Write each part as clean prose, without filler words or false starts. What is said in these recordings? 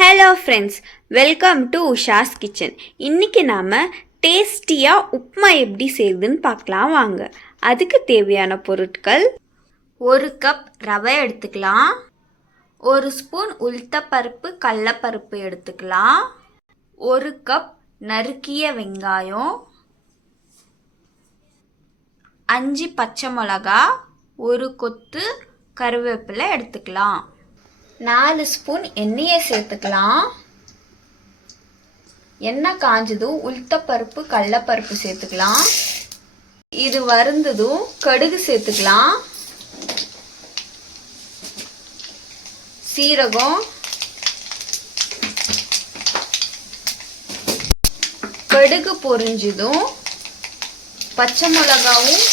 Hello friends, welcome to Usha's kitchen. இன்றைக்கி நாம் டேஸ்டியாக உப்புமா எப்படி செய்யுதுன்னு பார்க்கலாம் வாங்க. அதுக்கு தேவையான பொருட்கள்: 1 கப் ரவை எடுத்துக்கலாம், 1 ஸ்பூன் உளுத்தப்பருப்பு கடலைப்பருப்பு எடுத்துக்கலாம், 1 கப் நறுக்கிய வெங்காயம், 5 பச்சை மிளகா, 1 கொத்து கருவேப்பிலை எடுத்துக்கலாம். 4 ஸ்பூன் எண்ணெயை சேர்த்துக்கலாம். எண்ணெய் காஞ்சதும் உளுத்தப்பருப்பு கடலைப்பருப்பு சேர்த்துக்கலாம். இது வருந்ததும் கடுகு சேர்த்துக்கலாம். சீரகம், கடுகு பொரிஞ்சதும் பச்சை மிளகாவும்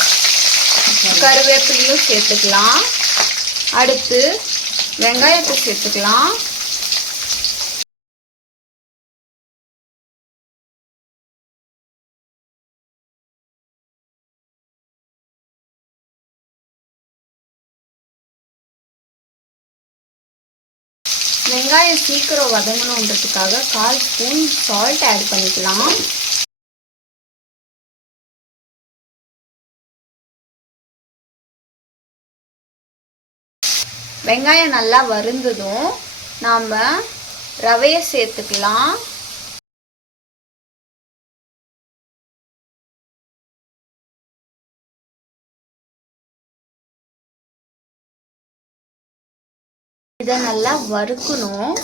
கருவேப்பிலையும் சேர்த்துக்கலாம். அடுத்து வெங்காயத்தை சேர்த்துக்கலாம். வெங்காயம் சீக்கிரம் வதங்கணுன்றதுக்காக 1/4 ஸ்பூன் சால்ட் ஆட் பண்ணிக்கலாம். வெங்காயம் நல்லா வருந்ததும் நாம் ரவையை சேர்த்துக்கலாம். இதை நல்லா வறுக்கணும்.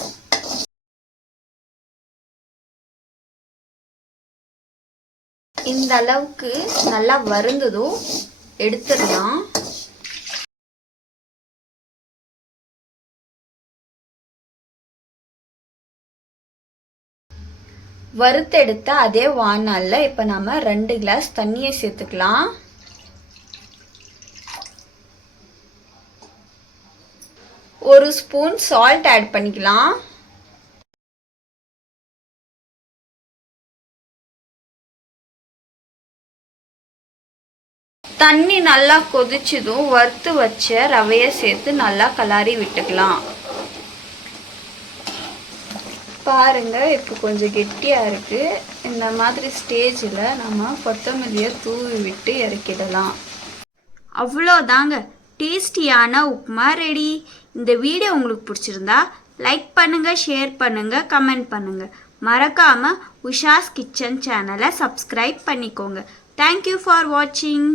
இந்த அளவுக்கு நல்லா வருந்ததும் எடுத்துடலாம். வறுத்தெடுத்த அதே வாணலில் இப்போ நாம் 2 கிளாஸ் தண்ணியை சேர்த்துக்கலாம். ஒரு ஸ்பூன் சால்ட் ஆட் பண்ணிக்கலாம். தண்ணி நல்லா கொதிச்சதும் வறுத்து வச்ச ரவையை சேர்த்து நல்லா கலாரி விட்டுக்கலாம். பாருங்க, இப்போ கொஞ்சம் கெட்டியாக இருக்குது. இந்த மாதிரி ஸ்டேஜில் நம்ம கொத்தமல்லியை தூவி விட்டு இறக்கிடலாம். அவ்வளோதாங்க, டேஸ்டியான உப்புமா ரெடி. இந்த வீடியோ உங்களுக்கு பிடிச்சிருந்தா லைக் பண்ணுங்கள், ஷேர் பண்ணுங்கள், கமெண்ட் பண்ணுங்கள். மறக்காமல் உஷாஸ் கிச்சன் சேனலை சப்ஸ்கிரைப் பண்ணிக்கோங்க. தேங்க்யூ ஃபார் வாட்சிங்.